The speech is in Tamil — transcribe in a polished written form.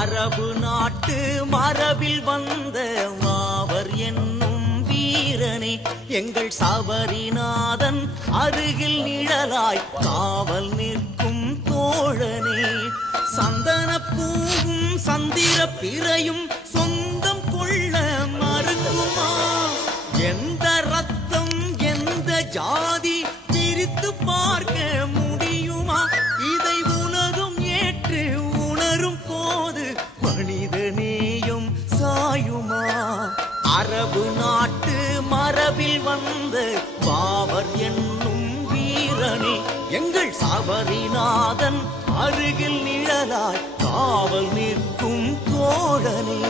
அரபு நாட்டு மரபில் வந்த மாவர் என்னும் வீரனே எங்கள் சபரிநாதன் அருகில் நிழலாய் காவல் நிற்கும் தோழனே சந்தனப்பூவும் சந்திர பிறையும் சொந்தம் கொள்ள மறுக்குமா எந்த ரத்தம் எந்த ஜாதி பிரித்து பார்க்க முடியுமா இதை உலகம் ஏற்று உணரும் போது மனித நேயம் சாயுமா அரபு நாட்டு மரபில் வந்த பாவர் என்னும் வீரனே எங்கள் சபரிநாதன் அருகில் நிழலாய் காவல் நிற்கும் தோழனே